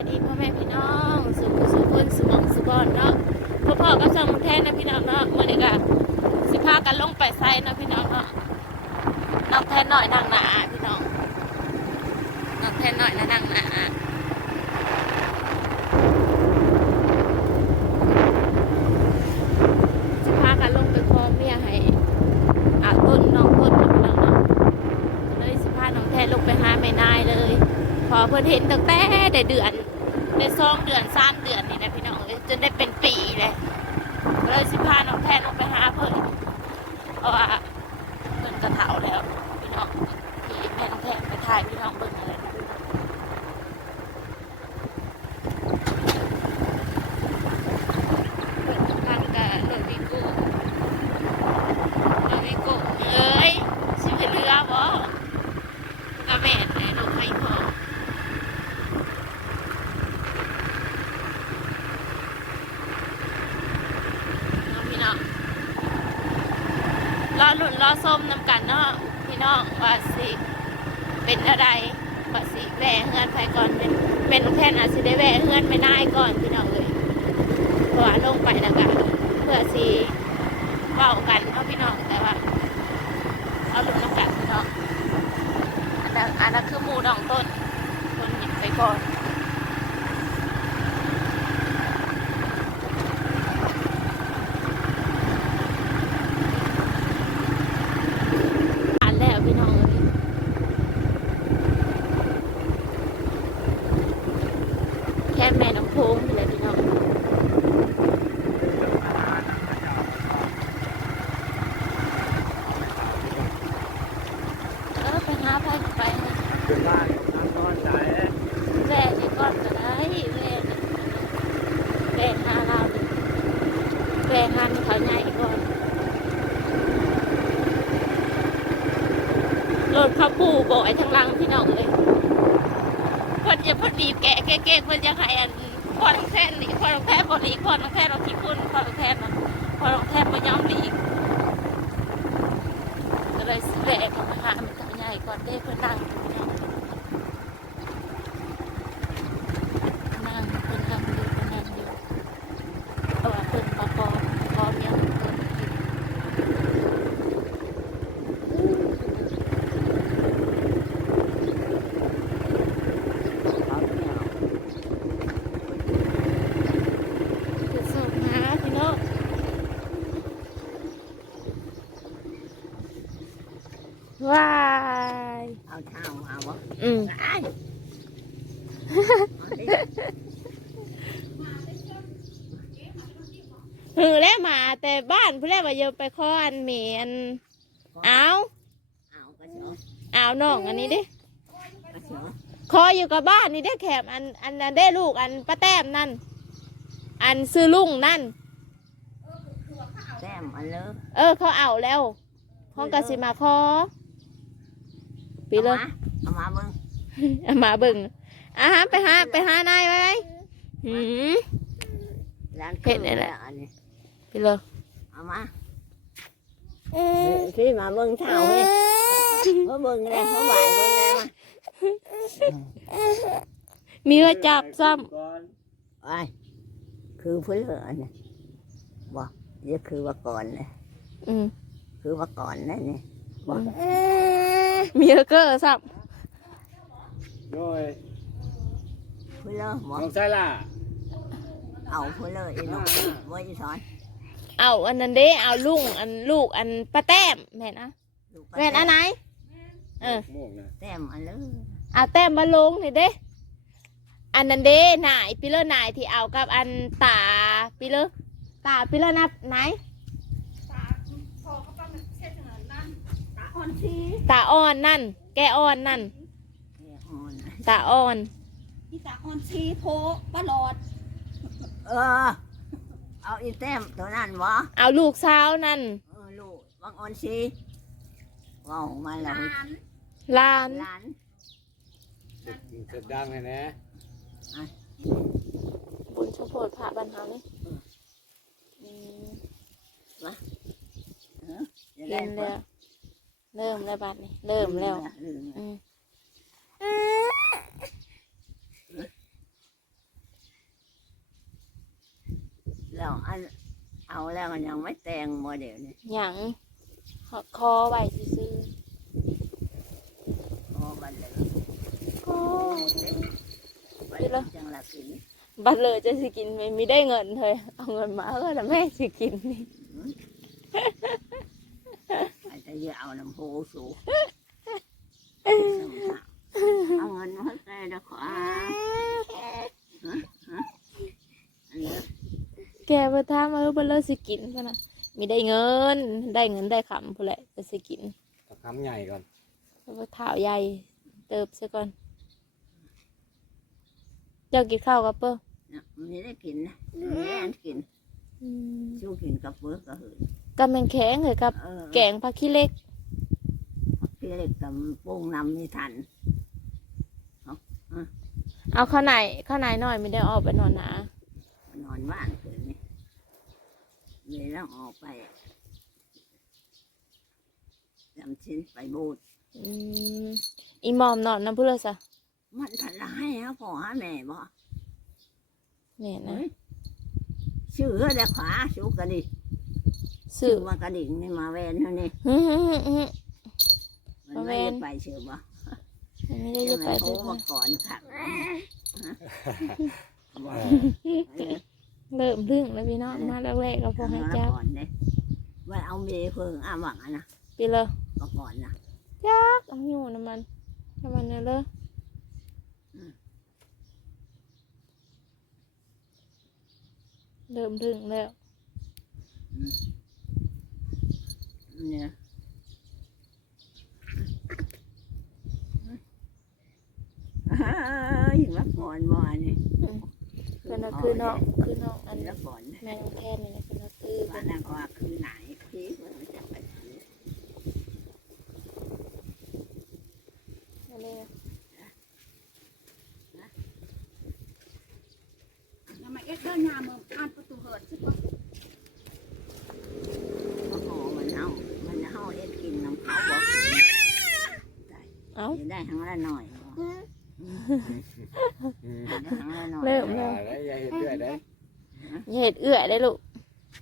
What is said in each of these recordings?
สวัสดีพ่อแม่พี่น้องสุขสุขคนสมองสุบอนเนาะพ่อพ่อกับสองแทนนะพี่น้องเนาะมื่อนี้ก็สิพากันลงไปไซเนะพี่น้องเนาะน้องแทนหน่อยนางหนาพี่น้องน้องแทนหน่อยนะนางหนาสิพากันลงไปคอเมียให้อาต้นน้องต้นนะพี่น้องเนาะเลยสิพาน้องแทนลงไปหาแม่นายเลย พอเพิ่อนเห็นตั้งแต่ได้เดือน ได้สองเดือนสามเดือนนี่นะพี่น้องจนได้เป็นปีเลยเลยสิพาน้องแพนลงไปหาเพิ่นเพราะว่าเพิ่นกระเถาแล้วพี่น้องพี่แม่น้องแพนไปถ่ายพี่น้องเบิ่งอะไรเพิ่นกำลังกะโดดวิโก้โดดวิโก้เอ้ยสิเป็นเรือบ่กระเบ็ดไหนลงไปพอ เนาะพี่น้องร อส้มนำกันเนาะพี่น้องว่าสิเป็นอะไรว่าสิแหวเฮือนไปก่อนเป็นเป็นแค่อาจสิได้แหวเฮือนไม่ได้ก่อนพี่น้องเลยเพราะว่าลงไปแล้วกันเพื่อสิเว้ากันเนาะพี่น้องแต่ว่าเอาลุนนำกันพี่น้องอันนั้นอันนั้นคือหมูดองต้นต้นหยิบไปก่อน ผ่านแล้วพี่น้องเอ้ย แม่น้ำโพงนี่แหละพี่น้องเออไปหาไปไปนะเป็นบ้านน้ำก้อนใสแว่นี่ก่อนก็ได้แว่แว่หาเราแว่หันเขาใหญ่ก่อนรถเขาปูบอกไอ้ทางลังพี่น้องเลย จะเพิ่นบีบแกะแกะแกะเพิ่นจะให้อันพอลงแทนนี่พอลงแทนบ่หลีกพอลงแทนเราขี้พุ่นพอลงแทนนะพอลงแทนบ่ยอมหลีกก็เลยสิแวะเข้ามาหามันตัวใหญ่ก่อนเด้เพิ่นนั่งนั่งเพิ่นนั่งอยู่เพิ่นนั่งอยู่เพราะว่าเพิ่นมาพร้อมพร้อมยังเพิ่นกินคือส่งหาพี่น้องว้าย เอาเท้าเอาวะ อืม ไอ้ หือแล้วมาแต่บ้านเพื่อนว่าเยอะไปคออันเมียนเอาเอากระเฉาะเอาน้องอันนี้ดิกระเฉาะคออยู่กับบ้านนี่ได้แขมอันอันนั้นได้ลูกอันป้าแต้มนั่น อันซื้อลุงนั่น แต้มอันเลอะเออเขาเอาแล้วห้องกสิมาคอปีเลย เอามาเบิ่งเอามาเบิ่งอะฮะไปหาไปหานายไว้หืม ร้านเผ็ดนี่แหละอันนี้ไปเลยเอามาที่มาเบิ่งเท้าเว้ยเขาเบิ่งเลยเขาไหวเบิ่งเลยมามีกระจับซ้ก่อนไอ้คือเพื่อน อันนี้บอกเดี๋ยวคือว่าก่อนเลยำอืมคือว่าก่อนนั่นนี่บอกมีกระเกอร์ซ้โดยเพื่อนบอกน้องไส้ล่ะ เอาเพื่อนอีน้องว่าจะสอนำเอาอันนั้นเด้เอาลุงอันลูกอันป้าแต้มแม่นอะลูกแม่นอันไหน เออ ม่วงนะแต้มอันเลอะเอาแต้มมาลงนี่เด้ อันนั้นเด้นายปิเลอร์นายที่เอากับอันตาปิเลอร์ตาปิเลอร์นับไหนตาอ่อนนั่น แกอ่อนนั่นเนี่ยอ่อนตาอ่อนอีตาออนชีโพตลอด เออ เอาอีแต้มตัวนั้นวะเอาลูกสาวนั่นเออลูกบางออนชีว้าวมาแล้วหลานหลานหลานเสร็จดังเลยนะบุญชมโพธิพระบรรเทานี่อืมจะเริ่มแล้ว เริ่มแล้วบัดนี้ เริ่มแล้วลืมอืม แล้วอันเอาแล้วมันยังไม่แต่งบ่เดี๋ยวนี้หยังคอไว้ซื่อพอบันเลยๆคอไปเดี๋ยวนะจังละกินบัดเลยจะสิกินไม่มีได้เงินเลยเอาเงินมาเออแล้วแม่สิกินนี่อาจจะเยอะเอาน้ำโพสูเอาเงินมาให้แกเด้อขออันนี้ แกบ่ถามเออบัดเลยสิกินพะนะมีได้เงิน ได้เงินได้คำพุ่นแหละจะสิกินตะคำใหญ่ก่อนแล้วก็ถาวใหญ่เติบซะก่อน เจ้ากินข้าวกับเปิ้ลน่ะมันไม่ได้กินนะไม่ได้อันกินอืมชูกินกับเบิร์กกับหืนกับแมงแข็งเลยกับ เออแกงผักขี้เหล็กพี่เล็กกับปุ้งนำนี่ทันเอาข้าวไหนข้าวไหนหน่อยไม่ได้ออกไปนอนหนานอนบ้านคืนนี้ เลยต้องออกไปจำชิ้นไปบูดอืมอีหมอมนอนน้ำพุเลยสะมันทันละให้ฮะพ่อฮะแม่บ่แม่นะชื่อเด็กขวาชูกระดิ่งสื่ชื่ออมากระดิ่งนี่มาแวนเท่านี้ฮึ่มๆๆมันมาแวไม่น ได้ไปชื่อบ่ๆไม่ได้จะจะไปไปโทรด้วยมาก่อนครับบอกเออ เริ่มเรื่องแล้วพี่น้องมาแรกๆก็พอให้เอาจับก่อนเด้ไว้เอาเมย์เพิ่งอ้าหวังอะนะไปเลยเอาก่อนนะจักเอาอยู่น้ำมันน้ำมันเนี่ยเลยเริ่มเรื่องแล้วเนี่ยยิงละก่อนบ่นี่คือน่ะคือน้องคือน้องอัอันนละ ก่อนแม่น้องแค่นี่นะคือน้องตื้อว่านั่นว่าคือไหนพี่มันจะไปถืออะไรอะทำไมเอ็ดเดินยามมืออ่านประตูเหินสิวะโอ้โหมันเฮามันเฮาเอ็ดกินน้ำเขาบอกเอ้าจะได้ทั้งละหน่อยบ่อืมได้ทั้งละหน่อยเริ่มอย่าได้อย่าเห็นด้วยได้ อย่าเห็ดเอื้อได้ลูก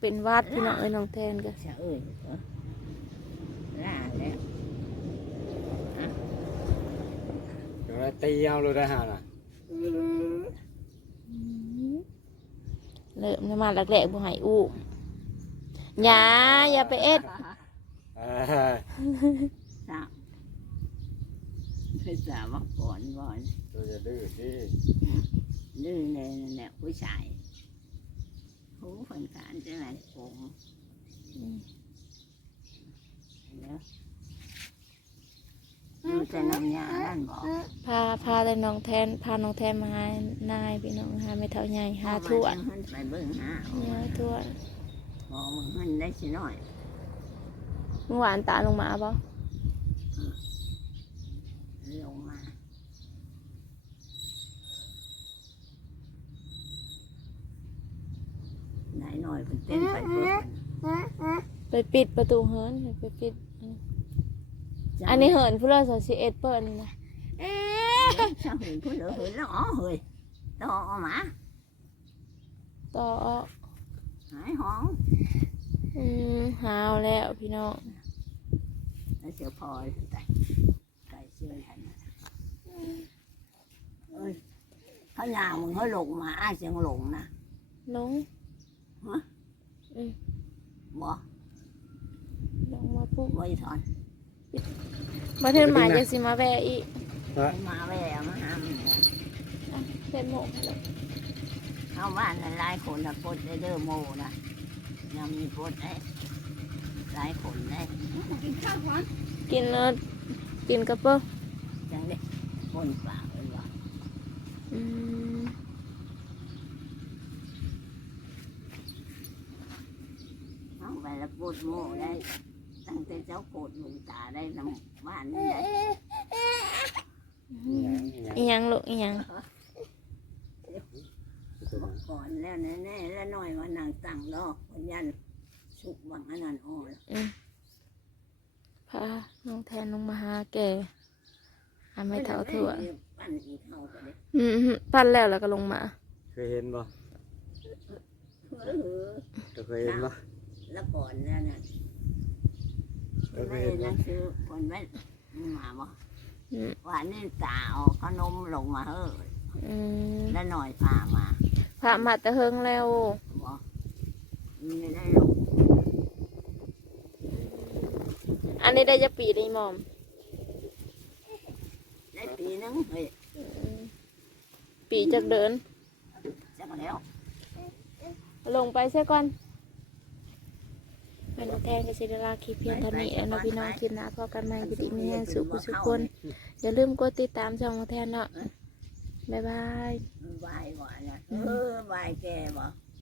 เป็นวาดพี่น้องเอ้ยน้องแทนก็จะเอ้ยเออล่าแล้วเดี๋ยวเราตีเอาเลยได้หาน่ะเริ่มจะมาแรกๆบ่ให้อู้มอย่าอย่าไปเอ็ดเออสามคือสามว่าก่อนก่อนตัวจะดื้อดิดื้อเลยนั่นแหละผู้ชาย หูฝันการจะไหนโกงเดี๋ยวดูแต่น้ำยานั่นบอกพาพาแต่น้องแทนพาน้องแทนมาหานายพี่น้องหาไม่เท่าใหญ่หาทวดเพิ่นไปเบิ่งหาเนี่ยทวดบอกมึงมันได้สิหน่อยเมื่อวานตาลงมาบ่ลงมาไหนหน่ อยเพิ่นเต้นไปเพิ่นไปปิดประตูเฮิร์นไปปิด อันนี้เหินผู้เราสิเอ็ดเปิดนี่นะ sao huyền có lửa huyền nó ỏ huyền to mà ต่อ hải hòn อืมหาวแล้วพี่น้อง nó sẽ phòi tại tại chơi thành ơi ở nhà mình hơi lụng mà ai sẽ lụng nè ลง bỏ ลงมาปุ๊บ quay thôi มาเทินหมายจะสิมาแวะอีก mà về mà ham อะเป็นหมกแล้ว không bạn là lai khổ là cột để đưa mồ nè nhầm như cột đấy lai khổ đấy กินข้าวก่อนกินแล้วกินกระเป๋า chẳng đi cột vào rồi vào อืม không phải là cột mồ đây tăng tới cháu cột lụng tả đây là bạn đây อีหยังลูกอีหยังก่อนแล้วแน่ๆแล้วหน่อยว่านางตั้งรอคนยันสุกบังอันนั้นอ่อนพาน้องแทนลงมาหาแกหาไม่เท่าถั่วปั้นอีกเท่ากันเลยอืมปั้นแล้วแล้วก็ลงมา เคยเห็นบ่เออ ก็เคยเห็นปะแล้วก่อนนั่นน่ะเออเคไม่ยเห็นนั่ปะนคือคนไม่มาบ่อืมว่านี่ตาเอาขนมลงมาเฮ้ออืมแล้วหน่อยพามาพระมาแตะเฮิงแล้ว บ่ไม่ได้ลงอันนี้ได้จะปีได้หมอมได้ปีนึงเฮ้ยปีจากเดินจักแล้ว ลงไปเสียก่อน เป็นแทนกับศิลาคีเพียงเท่านี้เนาะพี่น้องคลิปหน้าพอกันใหม่กิติมีแห่งสุขสุขคน อย่าลืมกดติดตามช่องของแทนเนาะบ๊ายบายบายหวานนะเออบายแกบ่